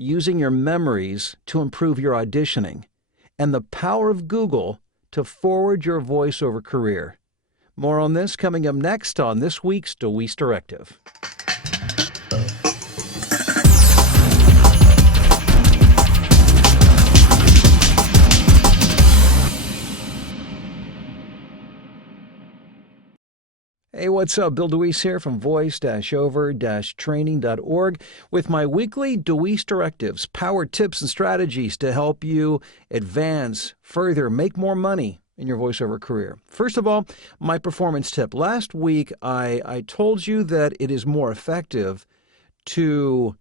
using your memories to improve your auditioning, and the power of Google to forward your voiceover career. More on this coming up next on this week's DeWeese Directive. Hey, what's up? Bill DeWeese here from voice-over-training.org with my weekly DeWeese Directives, power tips and strategies to help you advance further, make more money in your voiceover career. First of all, my performance tip. Last week, I told you that it is more effective to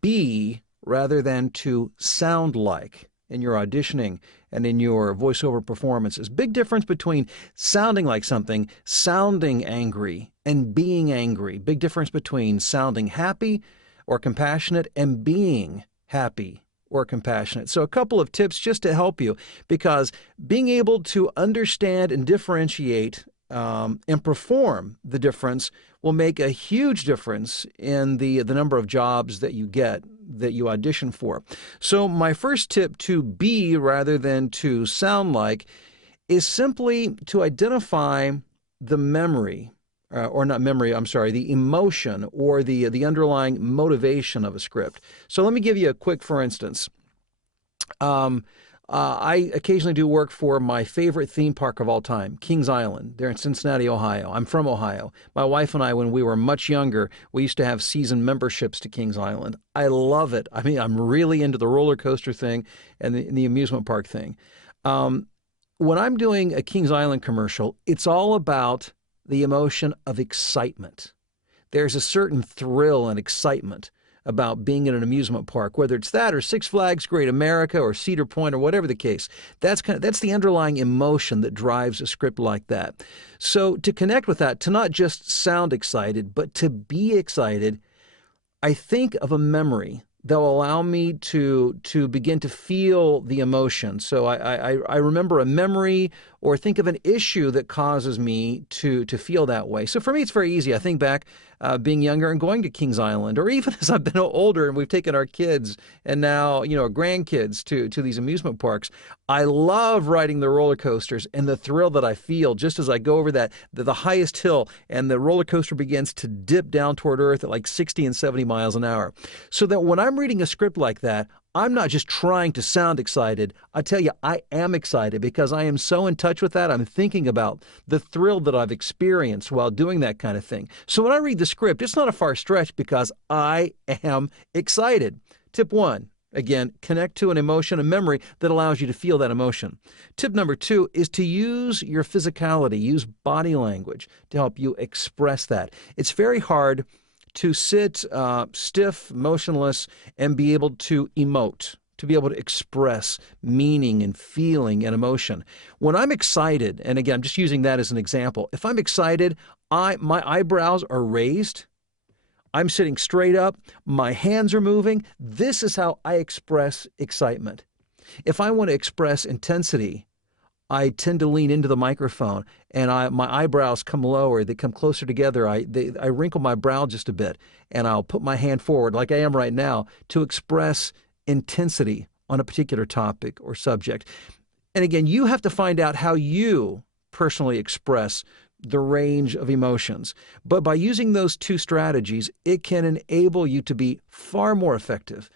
be rather than to sound like in your auditioning and in your voiceover performances. Big difference between sounding like something, sounding angry, and being angry. Big difference between sounding happy or compassionate and being happy or compassionate. So a couple of tips just to help you, because being able to understand and differentiate and perform the difference will make a huge difference in the number of jobs that you get, that you audition for. So my first tip to be rather than to sound like is simply to identify the memory, the emotion or the underlying motivation of a script. So let me give you a quick for instance. I occasionally do work for my favorite theme park of all time, Kings Island. They're in Cincinnati, Ohio. I'm from Ohio. My wife and I, when we were much younger, we used to have season memberships to Kings Island. I love it. I mean, I'm really into the roller coaster thing and the amusement park thing. When I'm doing a Kings Island commercial, it's all about the emotion of excitement. There's a certain thrill and excitement about being in an amusement park, whether it's that or Six Flags Great America or Cedar Point or whatever the case. That's the underlying emotion that drives a script like that. So to connect with that, to not just sound excited, but to be excited, I think of a memory that will allow me to begin to feel the emotion. So I remember a memory or think of an issue that causes me to feel that way. So for me, it's very easy. I think back being younger and going to Kings Island, or even as I've been older and we've taken our kids and now, grandkids to these amusement parks. I love riding the roller coasters and the thrill that I feel just as I go over the highest hill and the roller coaster begins to dip down toward earth at like 60 and 70 miles an hour. So that when I'm reading a script like that, I'm not just trying to sound excited. I tell you, I am excited because I am so in touch with that. I'm thinking about the thrill that I've experienced while doing that kind of thing. So when I read the script, it's not a far stretch because I am excited. Tip 1, again, connect to an emotion, a memory that allows you to feel that emotion. Tip number 2 is to use your physicality, use body language to help you express that. It's very hard to sit stiff, motionless, and be able to emote, to be able to express meaning and feeling and emotion. When I'm excited, and again, I'm just using that as an example, if I'm excited, my eyebrows are raised, I'm sitting straight up, my hands are moving. This is how I express excitement. If I want to express intensity, I tend to lean into the microphone and my eyebrows come lower. They come closer together. I wrinkle my brow just a bit and I'll put my hand forward like I am right now to express intensity on a particular topic or subject. And again, you have to find out how you personally express the range of emotions. But by using those two strategies, it can enable you to be far more effective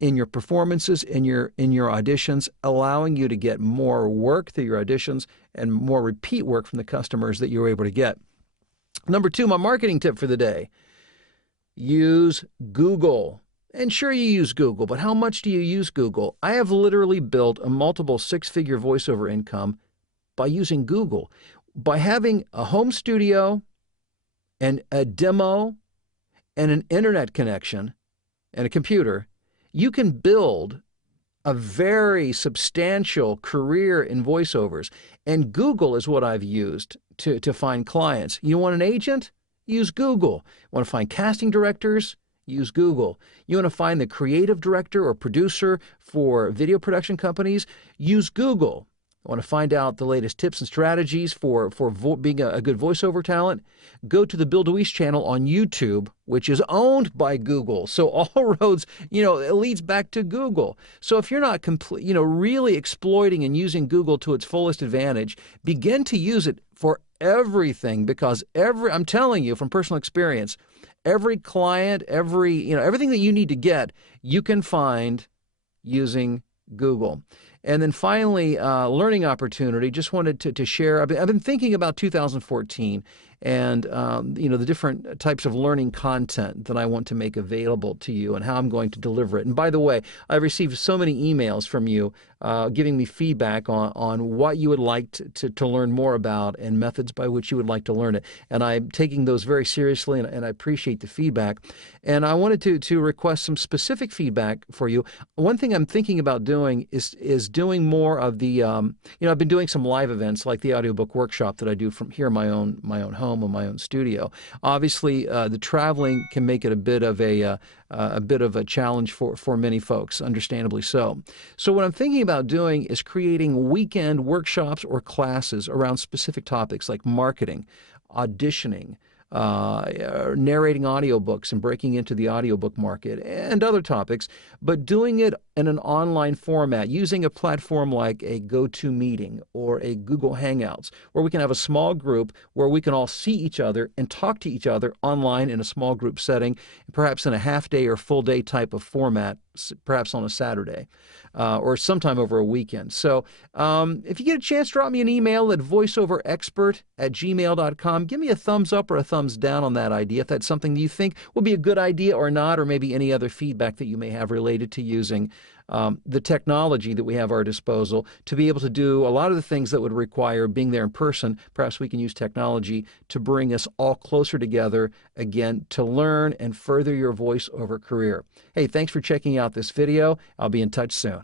in your performances, in your auditions, allowing you to get more work through your auditions and more repeat work from the customers that you're able to get. Number 2, my marketing tip for the day, use Google. And sure, you use Google, but how much do you use Google? I have literally built a multiple six-figure voiceover income by using Google. By having a home studio and a demo and an internet connection and a computer, you can build a very substantial career in voiceovers. And Google is what I've used to find clients. You want an agent? Use Google. You want to find casting directors? Use Google. You want to find the creative director or producer for video production companies? Use Google. Want to find out the latest tips and strategies for being a good voiceover talent? Go to the Bill DeWeese channel on YouTube, which is owned by Google. So all roads, it leads back to Google. So if you're not really exploiting and using Google to its fullest advantage, begin to use it for everything, because I'm telling you from personal experience, every client, everything that you need to get, you can find using Google. And then finally, learning opportunity. Just wanted to share. I've been thinking about 2014 and the different types of learning content that I want to make available to you and how I'm going to deliver it. And by the way, I've received so many emails from you giving me feedback on what you would like to learn more about and methods by which you would like to learn it. And I'm taking those very seriously, and I appreciate the feedback. And I wanted to request some specific feedback for you. One thing I'm thinking about doing is doing more of the, I've been doing some live events like the audiobook workshop that I do from here in my own home and my own studio. Obviously, the traveling can make it a bit of a challenge for many folks, understandably so. So what I'm thinking about doing is creating weekend workshops or classes around specific topics like marketing, auditioning, narrating audiobooks and breaking into the audiobook market and other topics, but doing it in an online format using a platform like a GoToMeeting or a Google Hangouts, where we can have a small group where we can all see each other and talk to each other online in a small group setting, perhaps in a half-day or full-day type of format, perhaps on a Saturday or sometime over a weekend. So if you get a chance, drop me an email at voiceoverexpert@gmail.com. Give me a thumbs up or a thumbs down on that idea if that's something that you think would be a good idea or not, or maybe any other feedback that you may have related to using the technology that we have at our disposal to be able to do a lot of the things that would require being there in person. Perhaps we can use technology to bring us all closer together again to learn and further your voiceover career. Hey, thanks for checking out this video. I'll be in touch soon.